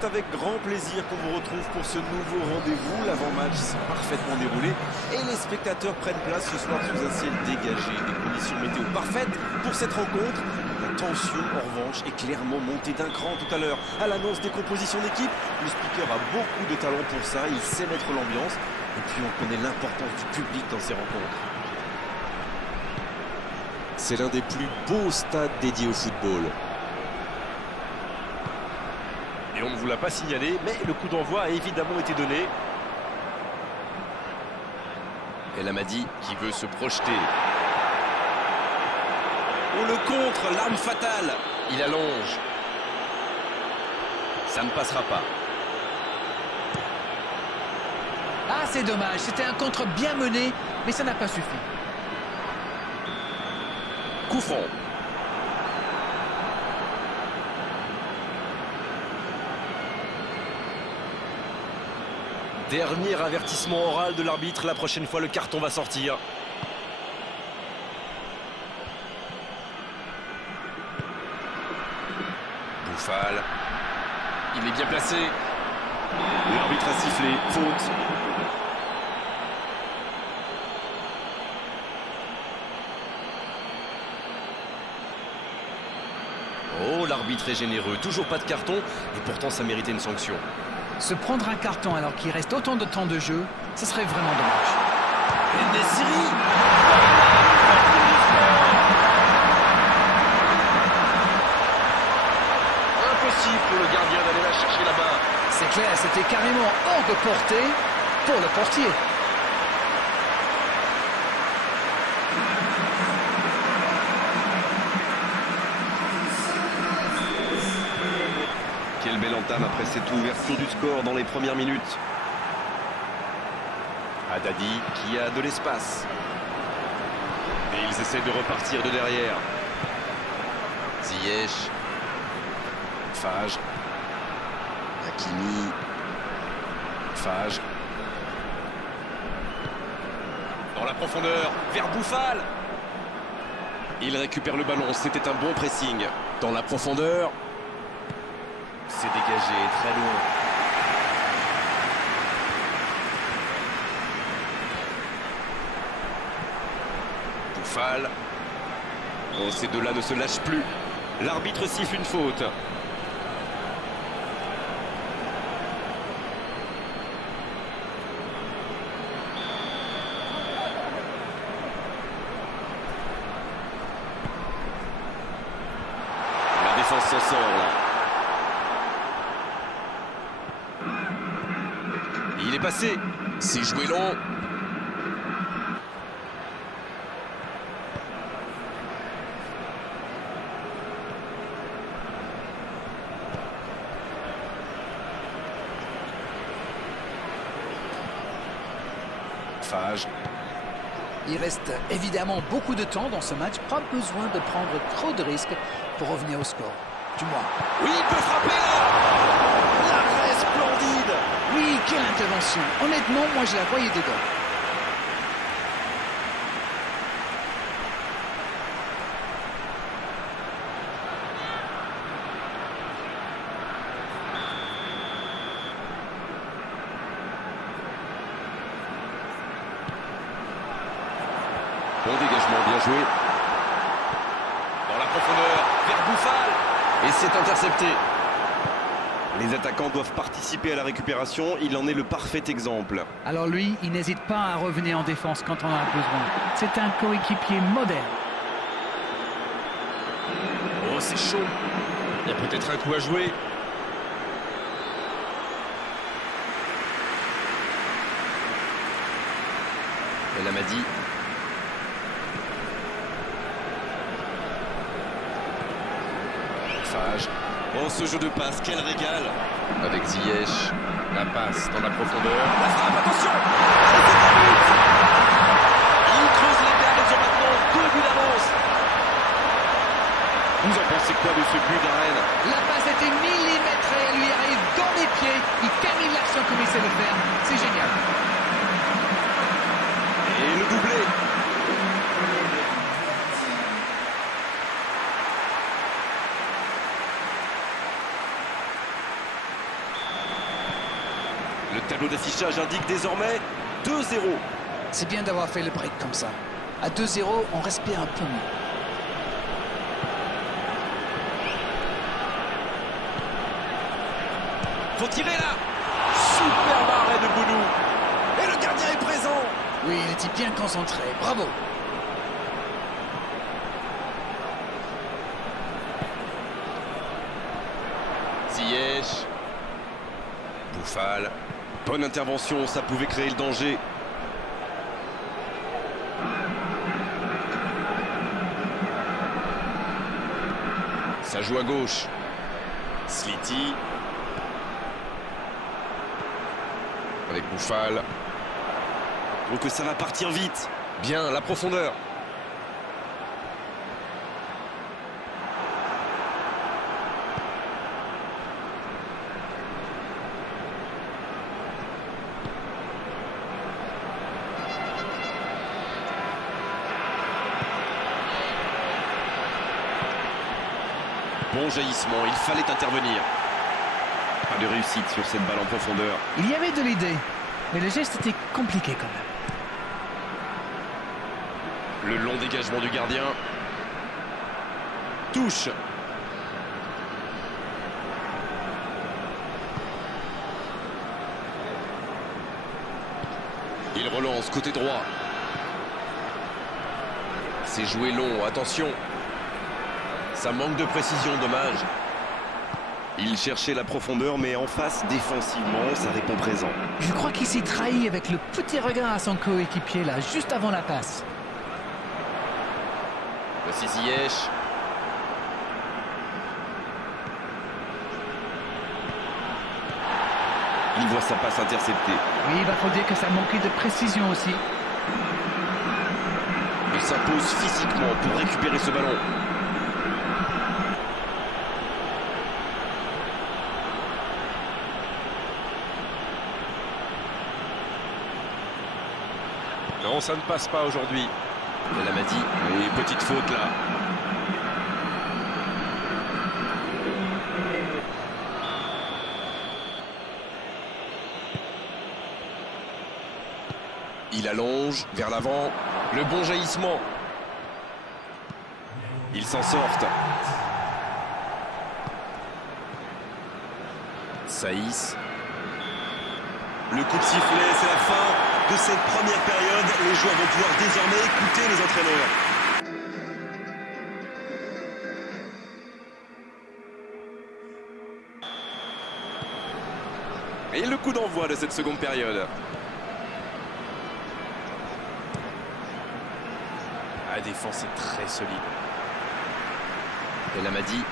C'est avec grand plaisir qu'on vous retrouve pour ce nouveau rendez-vous. L'avant-match s'est parfaitement déroulé et les spectateurs prennent place ce soir sous un ciel dégagé. Des conditions météo parfaites pour cette rencontre. La tension, en revanche, est clairement montée d'un cran tout à l'heure. À l'annonce des compositions d'équipe, le speaker a beaucoup de talent pour ça. Il sait mettre l'ambiance. Et puis on connaît l'importance du public dans ces rencontres. C'est l'un des plus beaux stades dédiés au football. Et on ne vous l'a pas signalé, mais le coup d'envoi a évidemment été donné. El Amadi qui veut se projeter. On le contre, l'arme fatale. Il allonge. Ça ne passera pas. Ah, c'est dommage. C'était un contre bien mené, mais ça n'a pas suffi. Coup franc. Dernier avertissement oral de l'arbitre. La prochaine fois, le carton va sortir. Boufal. Il est bien placé. L'arbitre a sifflé. Faute. Oh, l'arbitre est généreux. Toujours pas de carton. Et pourtant, ça méritait une sanction. Se prendre un carton alors qu'il reste autant de temps de jeu, ce serait vraiment dommage. El-Nessiri. Impossible pour le gardien d'aller la chercher là-bas. C'est clair, c'était carrément hors de portée pour le portier. Quelle belle entame après cette ouverture du score dans les premières minutes. Haddadi qui a de l'espace. Et ils essaient de repartir de derrière. Ziyech. Fage. Hakimi. Fage. Dans la profondeur, vers Boufal. Il récupère le ballon, c'était un bon pressing. Dans la profondeur. C'est dégagé, très loin. Boufal. Oh, ces deux-là ne se lâchent plus. L'arbitre siffle une faute. La défense s'en sort là. Il est passé. C'est joué long. Fage. Il reste évidemment beaucoup de temps dans ce match. Pas besoin de prendre trop de risques pour revenir au score. Du moins. Oui, il peut frapper là. L'arrêt splendide. Oui, quelle intervention. Honnêtement, moi je la voyais dedans. Bon dégagement, bien joué. Dans la profondeur, vers Boufal. Et c'est intercepté. Les attaquants doivent participer à la récupération. Il en est le parfait exemple. Alors lui, il n'hésite pas à revenir en défense quand on en a besoin. C'est un coéquipier moderne. Oh, c'est chaud. Il y a peut-être un coup à jouer. El Amadi. Fage. Oh, ce jeu de passe, quel régal. Avec Ziyech. La passe dans la profondeur. La frappe, attention. Et c'est un but. Il creuse l'écart, ils ont maintenant 2 buts d'avance. Vous en pensez quoi de ce but d'Arène? La passe était millimétrée, elle lui arrive dans les pieds. Il termine l'action comme il sait le faire. C'est génial. Et le doublé. tableau d'affichage indique désormais 2-0. C'est bien d'avoir fait le break comme ça. À 2-0, on respire un peu mieux. Faut tirer là. Superbe arrêt de Bounou. Et le gardien est présent. Oui, il était bien concentré. Bravo. Ziyech. Boufal. Bonne intervention, ça pouvait créer le danger. Ça joue à gauche. Sliti. Avec Boufal. Donc ça va partir vite. Bien, la profondeur. Bon jaillissement, il fallait intervenir. Pas de réussite sur cette balle en profondeur. Il y avait de l'idée, mais le geste était compliqué quand même. Le long dégagement du gardien. Touche. Il relance côté droit. C'est joué long, attention. Ça manque de précision, dommage. Il cherchait la profondeur, mais en face, défensivement, ça répond présent. Je crois qu'il s'est trahi avec le petit regard à son coéquipier là, juste avant la passe. Voici Ziyech. Il voit sa passe interceptée. Oui, il va faut dire que ça manquait de précision aussi. Il s'impose physiquement pour récupérer ce ballon. Non, ça ne passe pas aujourd'hui. Elle m'a dit. Et petite faute là. Il allonge vers l'avant. Le bon jaillissement. Ils s'en sortent. Saïs. Le coup de sifflet, c'est la fin de cette première période. Les joueurs vont pouvoir désormais écouter les entraîneurs. Et le coup d'envoi de cette seconde période. La défense est très solide. El Amadi.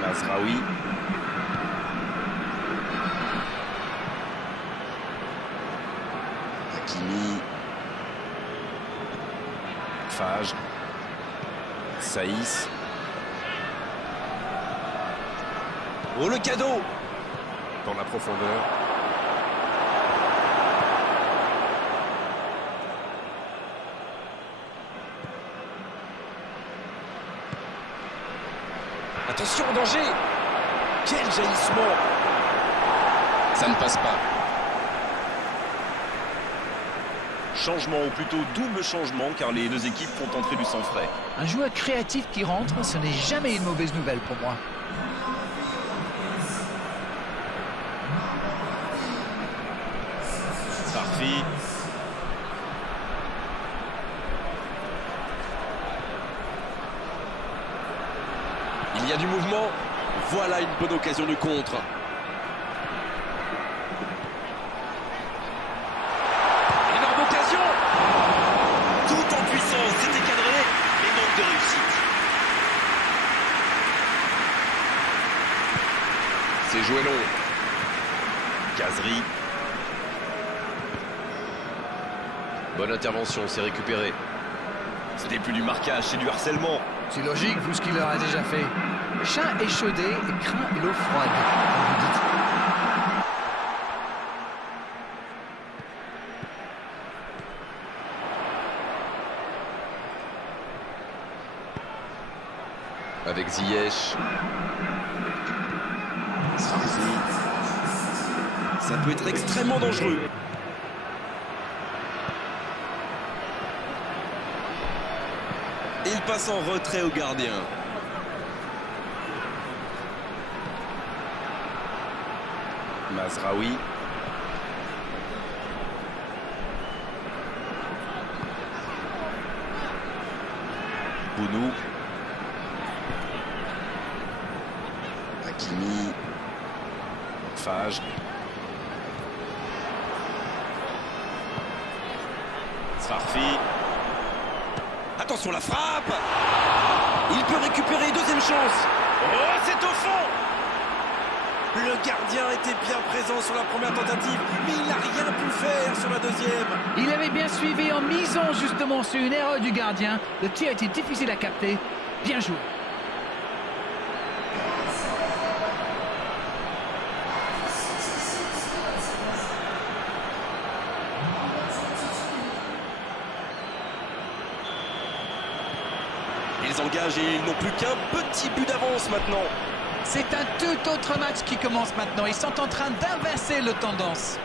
Mazraoui. Hakimi. Fage. Saïs. Oh, le cadeau! Dans la profondeur. Attention, danger! Quel jaillissement! Ça ne passe pas. Changement, ou plutôt double changement, car les deux équipes font entrer du sang frais. Un joueur créatif qui rentre, ce n'est jamais une mauvaise nouvelle pour moi. Parfait. Il y a du mouvement. Voilà une bonne occasion de contre. Énorme occasion. Tout en puissance, c'était cadré, mais manque de réussite. C'est joué long. Kazri. Bonne intervention, c'est récupéré. Ce n'est plus du marquage, c'est du harcèlement. C'est logique, vu ce qu'il leur a déjà fait. Chat échaudé et craint l'eau froide, comme vous dites. Avec Ziyech. Ça peut être extrêmement dangereux. Il passe en retrait au gardien. Mazraoui. Bounou. Hakimi. Fage. Sfarfi. Attention la frappe. Il peut récupérer, deuxième chance. Oh, c'est au fond. Le gardien était bien présent sur la première tentative, mais il n'a rien pu faire sur la deuxième. Il avait bien suivi en misant justement sur une erreur du gardien. Le tir était difficile à capter. Bien joué. Ils engagent et ils n'ont plus qu'un petit but d'avance maintenant. C'est un tout autre match qui commence maintenant. Ils sont en train d'inverser le tendance.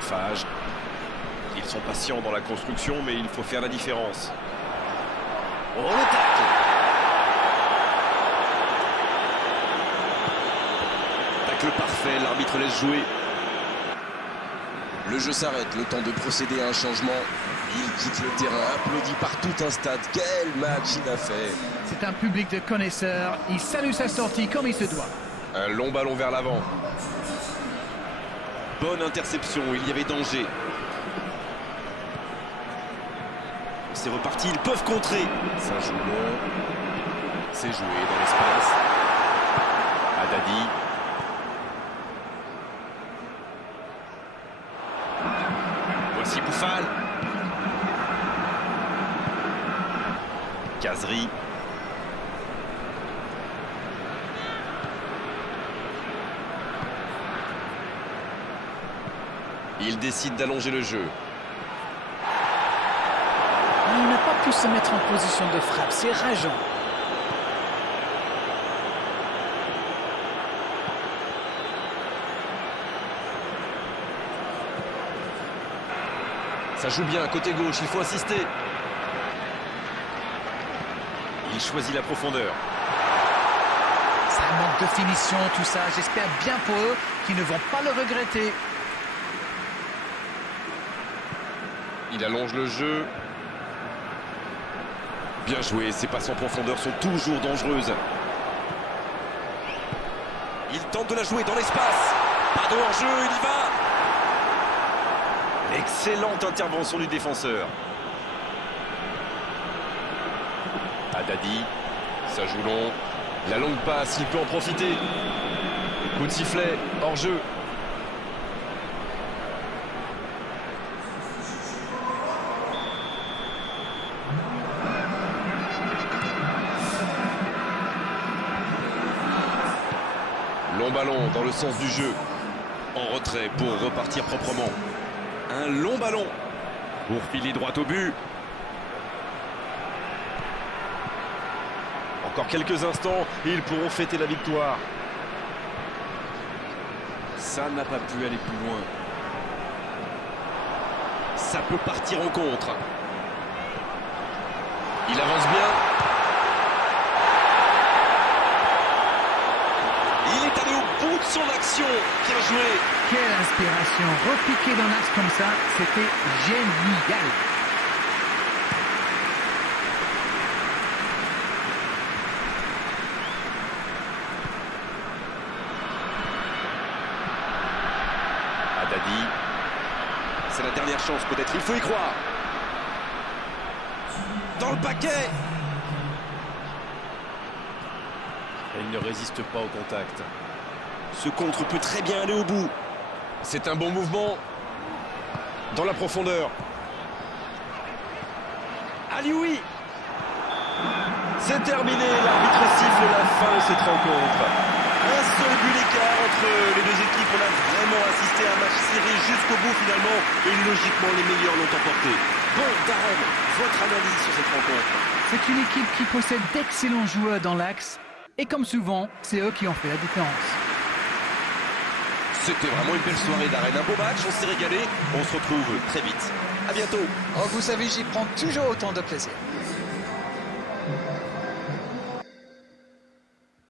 Fage. Ils sont patients dans la construction, mais il faut faire la différence. Oh, le tacle. Tacle parfait, l'arbitre laisse jouer. Le jeu s'arrête, le temps de procéder à un changement. Il quitte le terrain, applaudi par tout un stade. Quel match il a fait! C'est un public de connaisseurs. Il salue sa sortie comme il se doit. Un long ballon vers l'avant. Bonne interception, il y avait danger. C'est reparti, ils peuvent contrer. Ça joue long. C'est joué dans l'espace. Haddadi. Voici Bouffal. Kazri. Il décide d'allonger le jeu. Il n'a pas pu se mettre en position de frappe. C'est rageant. Ça joue bien, côté gauche, il faut assister. Il choisit la profondeur. Ça manque de finition, tout ça. J'espère bien pour eux qu'ils ne vont pas le regretter. Il allonge le jeu. Bien joué, ses passes en profondeur sont toujours dangereuses. Il tente de la jouer dans l'espace. Pas de hors-jeu, il y va. Excellente intervention du défenseur. Haddadi, ça joue long. La longue passe, il peut en profiter. Coup de sifflet, hors-jeu. Long ballon dans le sens du jeu. En retrait pour repartir proprement. Un long ballon pour filer droit au but. Encore quelques instants et ils pourront fêter la victoire. Ça n'a pas pu aller plus loin. Ça peut partir en contre. Il avance bien. Il est allé au bout de son action. Bien joué. Quelle inspiration. Repiquer dans l'axe comme ça, c'était génial. Haddadi. C'est la dernière chance peut-être, il faut y croire. Dans le paquet. Et il ne résiste pas au contact. Ce contre peut très bien aller au bout. C'est un bon mouvement. Dans la profondeur. Alioui. C'est terminé, l'arbitre siffle la fin de cette rencontre. Un seul but d'écart entre les deux équipes. On a vraiment assisté à un match serré jusqu'au bout finalement. Et logiquement, les meilleurs l'ont emporté. Bon, Darren, votre analyse sur cette rencontre? C'est une équipe qui possède d'excellents joueurs dans l'axe, Et comme souvent, c'est eux qui ont fait la différence. C'était vraiment une belle soirée d'arène, un beau match, on s'est régalé. On se retrouve très vite. À bientôt. Oh, vous savez, j'y prends toujours autant de plaisir.